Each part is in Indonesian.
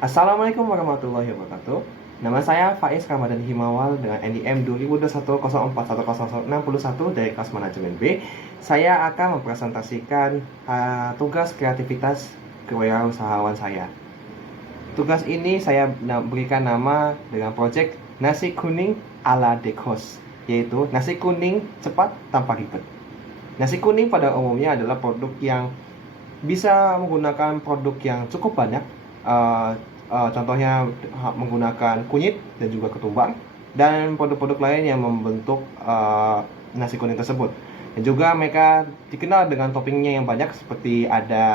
Assalamualaikum warahmatullahi wabarakatuh. Nama saya Faiz Ramadan Himawal dengan NIM 2021041061 dari kelas manajemen B. Saya akan mempresentasikan tugas kreativitas kewirausahaan saya. Tugas ini saya berikan nama dengan proyek nasi kuning ala Dekos, yaitu nasi kuning cepat tanpa ribet. Nasi kuning pada umumnya adalah produk yang bisa menggunakan produk yang cukup banyak. Contohnya menggunakan kunyit dan juga ketumbar dan produk-produk lain yang membentuk nasi kuning tersebut. Dan juga mereka dikenal dengan toppingnya yang banyak, seperti ada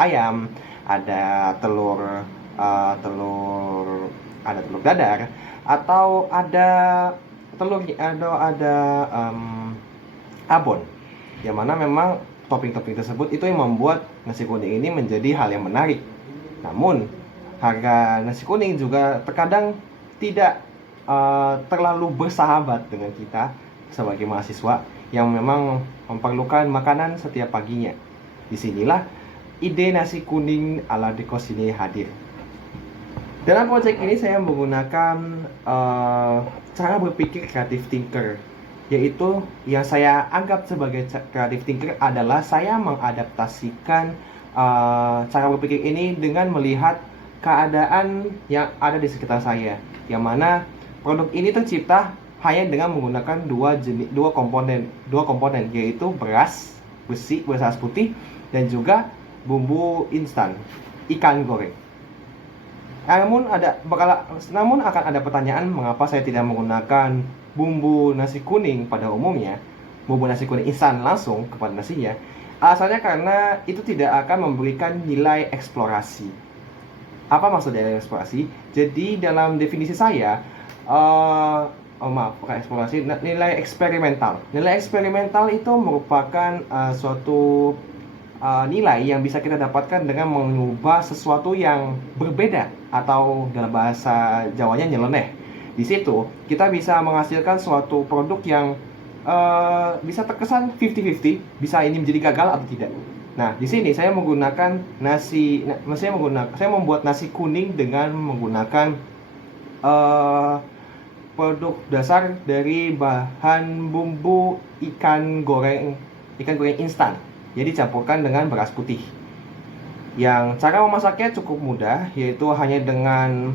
ayam, ada telur dadar, atau ada abon, yang mana memang topping-topping tersebut itu yang membuat nasi kuning ini menjadi hal yang menarik. Namun harga nasi kuning juga terkadang tidak terlalu bersahabat dengan kita sebagai mahasiswa yang memang memerlukan makanan setiap paginya. Disinilah ide nasi kuning ala Dekos ini hadir. Dalam proyek ini saya menggunakan cara berpikir creative thinker, yaitu yang saya anggap sebagai creative thinker adalah saya mengadaptasikan cara berpikir ini dengan melihat keadaan yang ada di sekitar saya, yang mana produk ini tercipta hanya dengan menggunakan dua komponen, yaitu beras putih dan juga bumbu instan ikan goreng. Namun akan ada pertanyaan, mengapa saya tidak menggunakan bumbu nasi kuning pada umumnya, bumbu nasi kuning instan langsung kepada nasinya? Alasannya karena itu tidak akan memberikan nilai eksplorasi. Apa maksud dari eksplorasi? Jadi dalam definisi saya, bukan eksplorasi, nilai eksperimental. Nilai eksperimental itu merupakan suatu nilai yang bisa kita dapatkan dengan mengubah sesuatu yang berbeda, atau dalam bahasa Jawanya nyeleneh. Di situ kita bisa menghasilkan suatu produk yang bisa terkesan 50-50, bisa ini menjadi gagal atau tidak. Nah, di sini saya membuat nasi kuning dengan menggunakan produk dasar dari bahan bumbu ikan goreng instan. Jadi campurkan dengan beras putih. Yang cara memasaknya cukup mudah, yaitu hanya dengan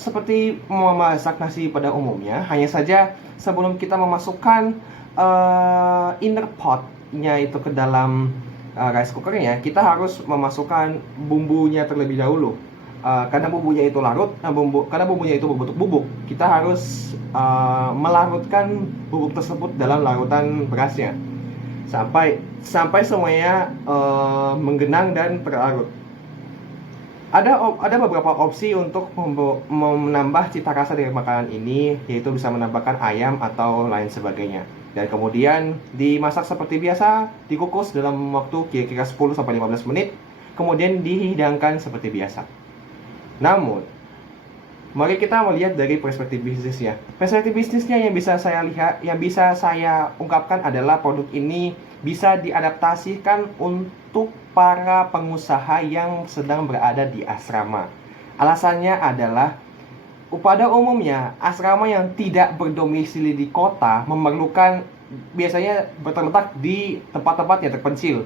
seperti memasak nasi pada umumnya. Hanya saja sebelum kita memasukkan inner pot-nya itu ke dalam rice cookernya, kita harus memasukkan bumbunya terlebih dahulu. Karena bumbunya itu berbentuk bubuk, kita harus melarutkan bubuk tersebut dalam larutan berasnya sampai semuanya menggenang dan terlarut. Ada beberapa opsi untuk menambah cita rasa dari makanan ini, yaitu bisa menambahkan ayam atau lain sebagainya. Dan kemudian dimasak seperti biasa, dikukus dalam waktu kira-kira 10-15 menit, kemudian dihidangkan seperti biasa. Namun, mari kita melihat dari perspektif bisnisnya. Perspektif bisnisnya yang bisa saya ungkapkan adalah produk ini bisa diadaptasikan untuk para pengusaha yang sedang berada di asrama. Alasannya adalah, pada umumnya asrama yang tidak berdomisili di kota biasanya terletak di tempat-tempat yang terpencil,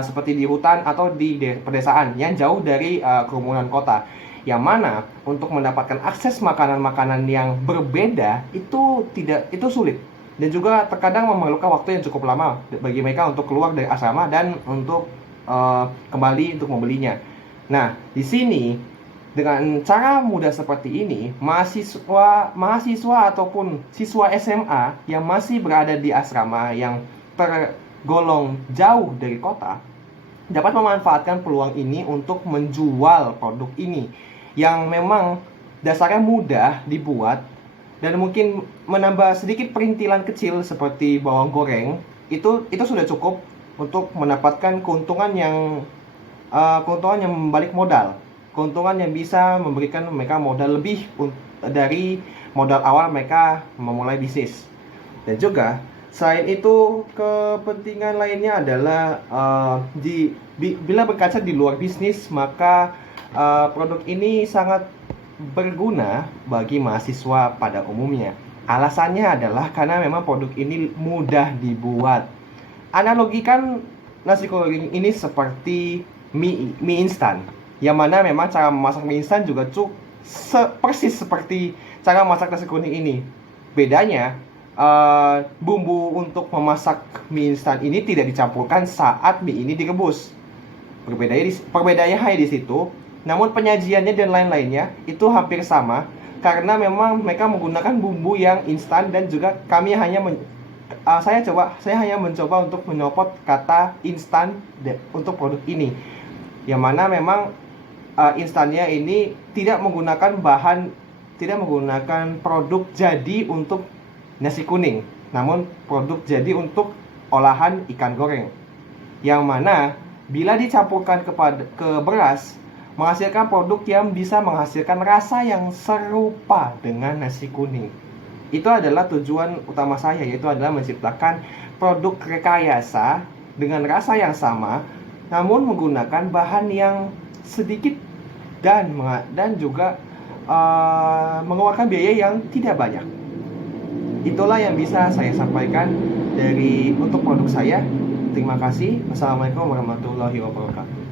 seperti di hutan atau di pedesaan yang jauh dari kerumunan kota. Yang mana untuk mendapatkan akses makanan-makanan yang berbeda itu sulit, dan juga terkadang memerlukan waktu yang cukup lama bagi mereka untuk keluar dari asrama dan untuk kembali untuk membelinya. Nah, di sini dengan cara mudah seperti ini, mahasiswa ataupun siswa SMA yang masih berada di asrama yang tergolong jauh dari kota dapat memanfaatkan peluang ini untuk menjual produk ini yang memang dasarnya mudah dibuat, dan mungkin menambah sedikit perintilan kecil seperti bawang goreng itu sudah cukup untuk mendapatkan keuntungan yang membalik modal, keuntungan yang bisa memberikan mereka modal lebih dari modal awal mereka memulai bisnis. Dan juga selain itu, kepentingan lainnya adalah bila berkaca di luar bisnis, maka produk ini sangat berguna bagi mahasiswa pada umumnya. Alasannya adalah karena memang produk ini mudah dibuat. Analogikan nasi goreng ini seperti mie instan, yang mana memang cara memasak mie instan juga persis seperti cara memasak nasi goreng ini. Bedanya, bumbu untuk memasak mie instan ini tidak dicampurkan saat mie ini direbus. Perbedaannya hanya di situ. Namun penyajiannya dan lain-lainnya itu hampir sama karena memang mereka menggunakan bumbu yang instan, dan juga saya hanya mencoba untuk menyopot kata instan untuk produk ini, yang mana memang instannya ini tidak menggunakan produk jadi untuk nasi kuning, namun produk jadi untuk olahan ikan goreng, yang mana bila dicampurkan ke beras menghasilkan produk yang bisa menghasilkan rasa yang serupa dengan nasi kuning. Itu adalah tujuan utama saya, yaitu adalah menciptakan produk rekayasa dengan rasa yang sama, namun menggunakan bahan yang sedikit dan juga mengeluarkan biaya yang tidak banyak. Itulah yang bisa saya sampaikan untuk produk saya. Terima kasih. Wassalamualaikum warahmatullahi wabarakatuh.